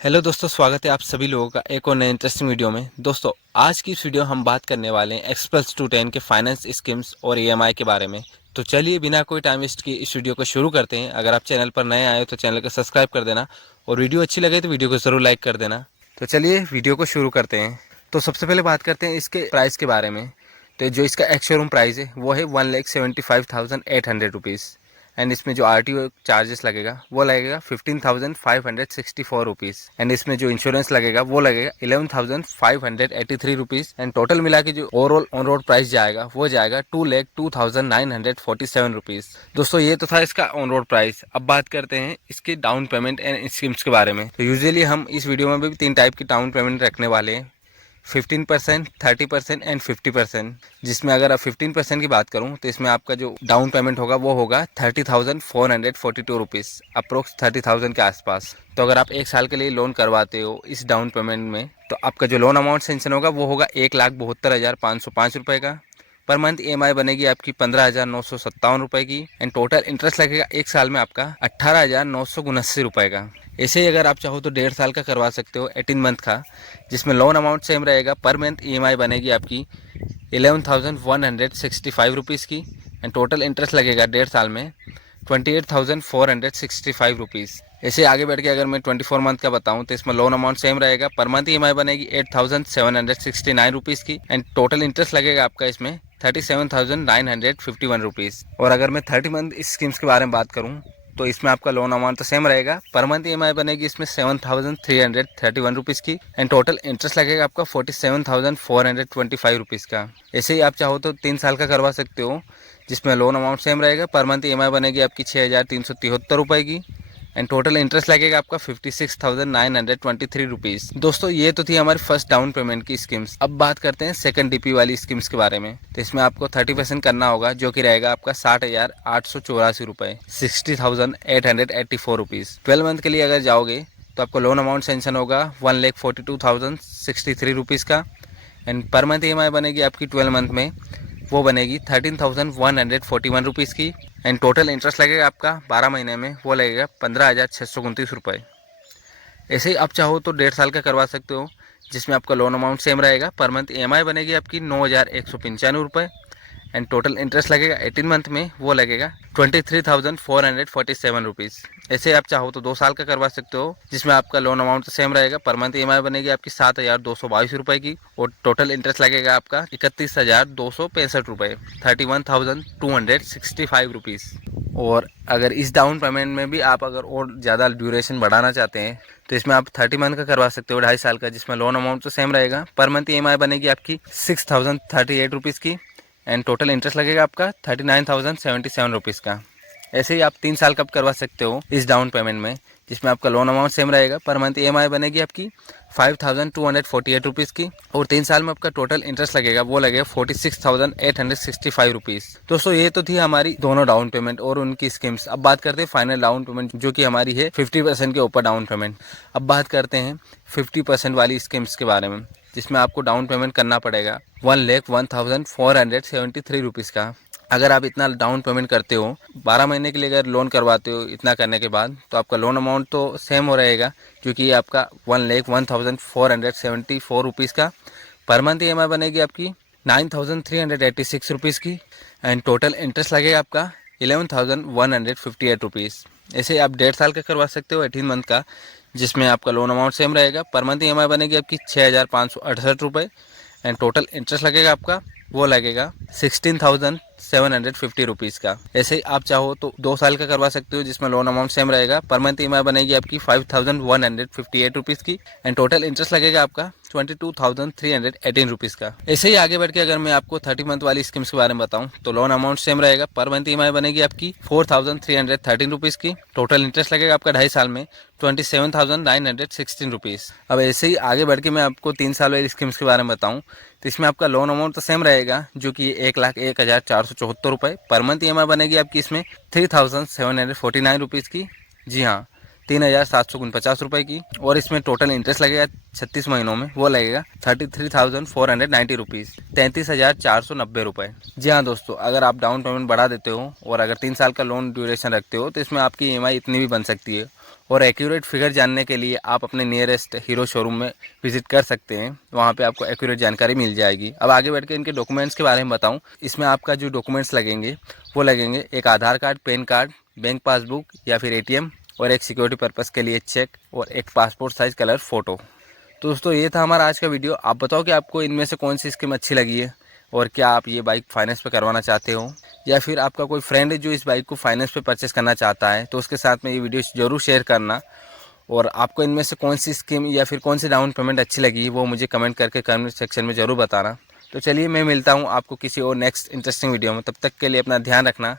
Hello दोस्तों, स्वागत है आप सभी लोगों का एक और नए इंटरेस्टिंग वीडियो में। दोस्तों, आज की इस वीडियो हम बात करने वाले हैं एक्सप्रेस टू 10 के फाइनेंस स्कीम्स और ईएमआई के बारे में। तो चलिए बिना कोई टाइम वेस्ट किए इस वीडियो को शुरू करते हैं। अगर आप चैनल पर नए आए हो तो चैनल को सब्सक्राइब कर देना और वीडियो अच्छी लगे तो वीडियो को ज़रूर लाइक कर देना। तो चलिए वीडियो को शुरू करते हैं। तो सबसे पहले बात करते हैं इसके प्राइस के बारे में। तो जो इसका एक्स शोरूम प्राइस है वो है 1,75,800 रुपीज़। एंड इसमें जो आरटीओ चार्जेस लगेगा वो लगेगा 15,564 रुपीज़। एंड इसमें जो इंश्योरेंस लगेगा वो लगेगा 11,583 रुपीज़। एंड टोटल मिला के जो ओवरऑल ऑन रोड प्राइस जाएगा वो जाएगा 2,02,947 रुपीज़। दोस्तों, ये तो था इसका ऑन रोड प्राइस। अब बात करते हैं इसके डाउन पेमेंट एंड स्कीम्स के बारे में। तो यूजुअली हम इस वीडियो में भी 3 टाइप की डाउन पेमेंट रखने वाले हैं, 15%, 30% एंड 50%। जिसमें अगर आप 15% की बात करूं तो इसमें आपका जो डाउन पेमेंट होगा वो होगा 30,442 रुपीज़, अप्रोक्स 30,000 के आसपास। तो अगर आप 1 साल के लिए लोन करवाते हो इस डाउन पेमेंट में तो आपका जो लोन अमाउंट सेंक्शन होगा वो होगा 1,72,505 रुपये का। पर मंथ ईएमआई बनेगी आपकी 15,957 रुपये की। एंड टोटल इंटरेस्ट लगेगा 1 साल में आपका 18,979 रुपये का। ऐसे ही अगर आप चाहो तो 1.5 साल का करवा सकते हो 18 मंथ का, जिसमें लोन अमाउंट सेम रहेगा। पर मंथ ईएमआई बनेगी आपकी 11,165 रुपीज़ की। एंड टोटल इंटरेस्ट लगेगा 1.5 साल में 28,465 रुपीज़। ऐसे आगे बढ़ के अगर मैं 24 मंथ का बताऊं तो इसमें लोन अमाउंट सेम रहेगा। पर मंथ ईएमआई बनेगी 8,769 रुपीज़ की। एंड टोटल इंटरेस्ट लगेगा आपका इसमें 37,951 रुपीज़। और अगर मैं 30 मंथ स्कीम्स के बारे में बात करूं तो इसमें आपका लोन अमाउंट तो सेम रहेगा। पर मंथ ईएमआई बनेगी इसमें 7,331 रुपीज़ की। एंड टोटल इंटरेस्ट लगेगा आपका 47,425 रुपीज़ का। ऐसे ही आप चाहो तो 3 साल का करवा सकते हो, जिसमें लोन अमाउंट सेम रहेगा। पर मंथ ईएमआई बनेगी आपकी 6,373 रुपये की। एंड टोटल इंटरेस्ट लगेगा आपका 56,923 रुपीज़। दोस्तों, ये तो थी हमारी फर्स्ट डाउन पेमेंट की स्कीम्स। अब बात करते हैं सेकंड डीपी वाली स्कीम्स के बारे में। तो इसमें आपको 30% करना होगा, जो कि रहेगा आपका 60,884 रुपये, 60,884 रुपीज़। 12 मंथ के लिए अगर जाओगे तो आपको लोन अमाउंट सेंक्शन होगा 1,42,063 रुपीज़ का। एंड पर मंथ ईएमआई बनेगी आपकी 12 मंथ में वो बनेगी 13,141 रुपीज़ की। एंड टोटल इंटरेस्ट लगेगा आपका 12 महीने में वो लगेगा 15,629 रुपये। ऐसे ही आप चाहो तो 1.5 साल का करवा सकते हो, जिसमें आपका लोन अमाउंट सेम रहेगा। पर मंथ ईएमआई बनेगी आपकी 9,195 रुपये। एंड टोटल इंटरेस्ट लगेगा 18 मंथ में वो लगेगा 23,447 रुपीज़। ऐसे आप चाहो तो 2 साल का करवा सकते हो, जिसमें आपका लोन अमाउंट तो सेम रहेगा। पर मंथ ईएमआई बनेगी आपकी 7,222 रुपये की। और टोटल इंटरेस्ट लगेगा आपका 31,265 रुपये, 31,265 रुपीज़। और अगर इस डाउन पेमेंट में भी आप अगर और ज़्यादा ड्यूरेशन बढ़ाना चाहते हैं तो इसमें आप 30 मंथ का करवा सकते हो, 2.5 साल का, जिसमें लोन अमाउंट तो सेम रहेगा। पर मंथ ईएमआई बनेगी आपकी 6,038 रुपीज़ की। एंड टोटल इंटरेस्ट लगेगा आपका 39,077 रुपीज़ का। ऐसे ही आप 3 साल का करवा सकते हो इस डाउन पेमेंट में, जिसमें आपका लोन अमाउंट सेम रहेगा। पर मंथ ईएमआई बनेगी आपकी 5,248 रुपीज़ की। और 3 साल में आपका टोटल इंटरेस्ट लगेगा वो लगेगा 46,865 रुपीज़। दोस्तों, ये तो थी हमारी दोनों डाउन पेमेंट और उनकी स्कीम्स। अब बात करते हैं फाइनल डाउन पेमेंट, जो कि हमारी है 50% के ऊपर डाउन पेमेंट। अब बात करते हैं 50% वाली स्कीम्स के बारे में, जिसमें आपको डाउन पेमेंट करना पड़ेगा 1,01,473 रुपीज़ का। अगर आप इतना डाउन पेमेंट करते हो 12 महीने के लिए अगर लोन करवाते हो, इतना करने के बाद तो आपका लोन अमाउंट तो सेम हो रहेगा, क्योंकि ये आपका 1,01,474 रुपीज़ का। पर मंथ ईएमआई बनेगी आपकी 9,386 रुपीज़ की। एंड टोटल इंटरेस्ट लगेगा आपका 11,158 रुपीज़। ऐसे आप 1.5 साल का करवा सकते हो 18 मंथ का, जिसमें आपका लोन अमाउंट सेम रहेगा। पर मंथ ईएमआई बनेगी आपकी 6,568 रुपये। एंड टोटल इंटरेस्ट लगेगा आपका वो लगेगा 16,750 रुपीज़ का। ऐसे ही आप चाहो तो 2 साल का करवा सकते हो, जिसमें लोन अमाउंट सेम रहेगा। पर मंथ ईएमआई बनेगी आपकी 5,158 रुपीज़ की। एंड टोटल इंटरेस्ट लगेगा आपका 22,318 रुपीज़ का। ऐसे ही आगे बढ़ के अगर मैं आपको 30 मंथ वाली स्कीम्स के बारे में बताऊं तो लोन अमाउंट सेम रहेगा। पर मंथ ईएमआई बनेगी आपकी 4,313 रुपीज़ की। टोटल इंटरेस्ट लगेगा आपका 2.5 साल में 27,916 रुपीज़। अब ऐसे ही आगे बढ़ के मैं आपको 3 साल वाली स्कीम्स के बारे में बताऊं तो इसमें आपका लोन अमाउंट तो सेम रहेगा, जो कि 1,01,474 रुपये। पर मंथ ईएमआई बनेगी आपकी इसमें 3,749 रुपीज़ की। जी हाँ, 3,749 रुपये की। और इसमें टोटल इंटरेस्ट लगेगा 36 महीनों में वो लगेगा 33,490 रुपीज़, 33,490 रुपये। जी हाँ दोस्तों, अगर आप डाउन पेमेंट बढ़ा देते हो और अगर 3 साल का लोन ड्यूरेशन रखते हो तो इसमें आपकी ईएमआई इतनी भी बन सकती है। और एक्यूरेट फिगर जानने के लिए आप अपने नियरेस्ट हीरो शोरूम में विजिट कर सकते हैं, वहाँ पे आपको एक्यूरेट जानकारी मिल जाएगी। अब आगे बढ़ के इनके डॉक्यूमेंट्स के बारे में बताऊँ। इसमें आपका जो डॉक्यूमेंट्स लगेंगे वो लगेंगे एक Aadhaar card, PAN card, bank passbook या फिर ATM, और एक सिक्योरिटी पर्पज़ के लिए चेक, और एक पासपोर्ट साइज़ कलर फ़ोटो। तो दोस्तों ये था हमारा आज का वीडियो। आप बताओ कि आपको इनमें से कौन सी स्कीम अच्छी लगी है, और क्या आप ये बाइक फाइनेंस पे करवाना चाहते हो, या फिर आपका कोई फ्रेंड है जो इस बाइक को फाइनेंस पे परचेस करना चाहता है, तो उसके साथ में ये वीडियो ज़रूर शेयर करना। और आपको इनमें से कौन सी स्कीम या फिर कौन सी डाउन पेमेंट अच्छी लगी वो मुझे कमेंट करके कमेंट सेक्शन में ज़रूर बताना। तो चलिए मैं मिलता हूँ आपको किसी और नेक्स्ट इंटरेस्टिंग वीडियो में। तब तक के लिए अपना ध्यान रखना।